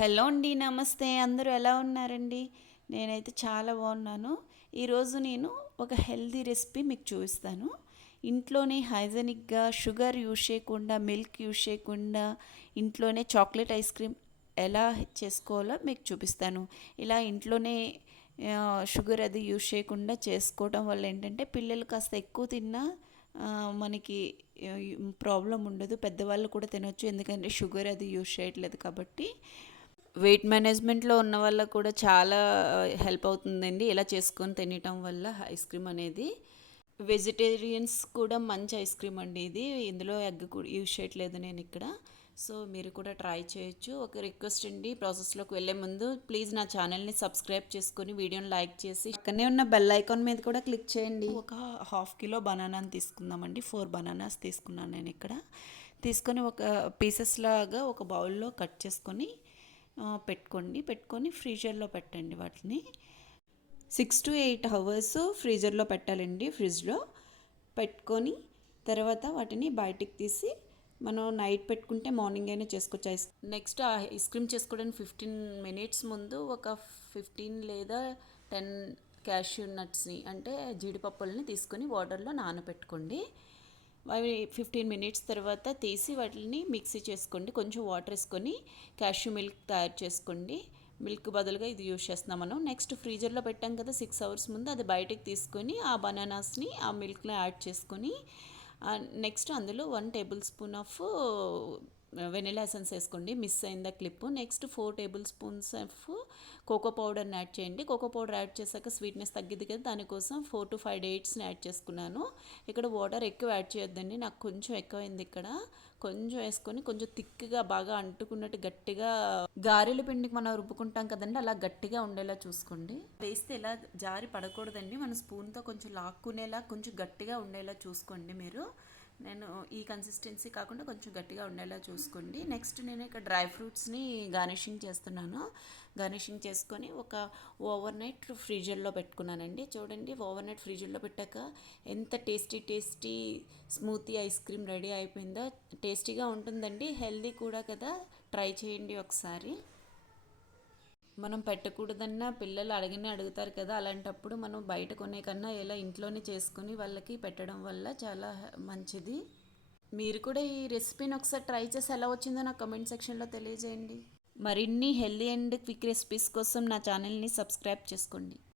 Hello అండి. నమస్తే. అందరూ ఎలా ఉన్నారండి? నేనైతే చాలా బాగున్నాను. ఈరోజు నేను ఒక హెల్తీ రెసిపీ మీకు చూపిస్తాను. ఇంట్లోనే హైజెనిక్గా షుగర్ యూజ్ చేయకుండా, మిల్క్ యూజ్ చేయకుండా ఇంట్లోనే చాక్లెట్ ఐస్ క్రీమ్ ఎలా చేసుకోవాలో మీకు చూపిస్తాను. ఇలా ఇంట్లోనే షుగర్ అది యూజ్ చేయకుండా చేసుకోవడం వల్ల ఏంటంటే పిల్లలు కాస్త ఎక్కువ తిన్నా మనకి ప్రాబ్లం ఉండదు. పెద్దవాళ్ళు కూడా తినొచ్చు, ఎందుకంటే షుగర్ అది యూజ్ చేయట్లేదు కాబట్టి. వెయిట్ మేనేజ్మెంట్లో ఉన్న వాళ్ళకు కూడా చాలా హెల్ప్ అవుతుందండి ఇలా చేసుకొని తినటం వల్ల ఐస్ క్రీమ్ అనేది. వెజిటేరియన్స్ కూడా మంచి ఐస్ క్రీమ్ అండి ఇది. ఇందులో ఎగ్ కూడా యూజ్ చేయట్లేదు నేను ఇక్కడ. సో మీరు కూడా ట్రై చేయొచ్చు. ఒక రిక్వెస్ట్ అండి, ప్రాసెస్లోకి వెళ్ళే ముందు ప్లీజ్ నా ఛానల్ని సబ్స్క్రైబ్ చేసుకొని వీడియోని లైక్ చేసి పక్కనే ఉన్న బెల్ ఐకాన్ మీద కూడా క్లిక్ చేయండి. ఒక హాఫ్ కిలో బనానాని తీసుకుందామండి. 4 బనానాస్ తీసుకున్నాను నేను ఇక్కడ. తీసుకొని ఒక పీసెస్ లాగా ఒక బౌల్లో కట్ చేసుకొని పెట్టుకొని ఫ్రీజర్లో పెట్టండి. వాటిని 6 to 8 అవర్స్ ఫ్రీజర్లో పెట్టాలండి. ఫ్రిడ్జ్లో పెట్టుకొని తర్వాత వాటిని బయటికి తీసి మనం నైట్ పెట్టుకుంటే మార్నింగ్ అయినా చేసుకోవచ్చు. నెక్స్ట్ ఐస్ క్రీమ్ చేసుకోవడానికి 15 minutes ముందు ఒక 15 లేదా 10 క్యాష్యూ నట్స్ని అంటే జీడిపప్పుల్ని తీసుకొని వాటర్లో నానబెట్టుకోండి. అవి 15 minutes తర్వాత తీసి వాటిని మిక్సీ చేసుకోండి. కొంచెం వాటర్ వేసుకొని క్యాష్యూ మిల్క్ తయారు చేసుకోండి. మిల్క్ బదులుగా ఇది యూజ్ చేస్తున్నాం మనం. నెక్స్ట్ ఫ్రీజర్లో పెట్టాం కదా 6 hours ముందు, అది బయటకు తీసుకొని ఆ బనానాస్ని ఆ మిల్క్లో యాడ్ చేసుకొని నెక్స్ట్ అందులో 1 tablespoon ఆఫ్ వెనిలా ఎసెన్స్ వేసుకోండి. మిస్ అయిందా clip. Next 4 tablespoons of cocoa పౌడర్ని యాడ్ చేయండి. కోకో పౌడర్ యాడ్ చేశాక స్వీట్నెస్ తగ్గిద్ది కదా, దానికోసం 4 to 5 dates యాడ్ చేసుకున్నాను. ఇక్కడ వాటర్ ఎక్కువ యాడ్ చేయొద్దండి, నాకు కొంచెం ఎక్కువైంది ఇక్కడ. కొంచెం వేసుకొని కొంచెం థిక్గా బాగా అంటుకున్నట్టు గట్టిగా గారెల పిండికి మనం రుబ్బుకుంటాం కదండి, అలా గట్టిగా ఉండేలా చూసుకోండి. వేస్తే ఇలా జారి పడకూడదండి, మన స్పూన్తో కొంచెం లాక్కునేలా కొంచెం గట్టిగా ఉండేలా చూసుకోండి మీరు. నేను ఈ కన్సిస్టెన్సీ కాకుండా కొంచెం గట్టిగా ఉండేలా చూసుకోండి. నెక్స్ట్ నేను ఇక్కడ డ్రై ఫ్రూట్స్ని గార్నిషింగ్ చేస్తున్నాను. గార్నిషింగ్ చేసుకొని ఒక ఓవర్ నైట్ ఫ్రీజర్లో పెట్టుకున్నానండి. చూడండి, ఓవర్ నైట్ ఫ్రీజర్లో పెట్టాక ఎంత tasty smoothie ice cream ready అయిపోయిందో. టేస్టీగా ఉంటుందండి, హెల్దీ కూడా కదా. ట్రై చేయండి ఒకసారి. మనం పెట్టకూడదన్నా పిల్లలు అడుగుతారు కదా, అలాంటప్పుడు మనం బయట కొనే కన్నా ఇలా ఇంట్లోనే చేసుకుని వాళ్ళకి పెట్టడం వల్ల చాలా మంచిది. మీరు కూడా ఈ రెసిపీని ఒకసారి ట్రై చేసి ఎలా వచ్చిందో నాకు కమెంట్ సెక్షన్లో తెలియజేయండి. మరిన్ని హెల్దీ అండ్ క్విక్ రెసిపీస్ కోసం నా ఛానల్ని సబ్స్క్రైబ్ చేసుకోండి.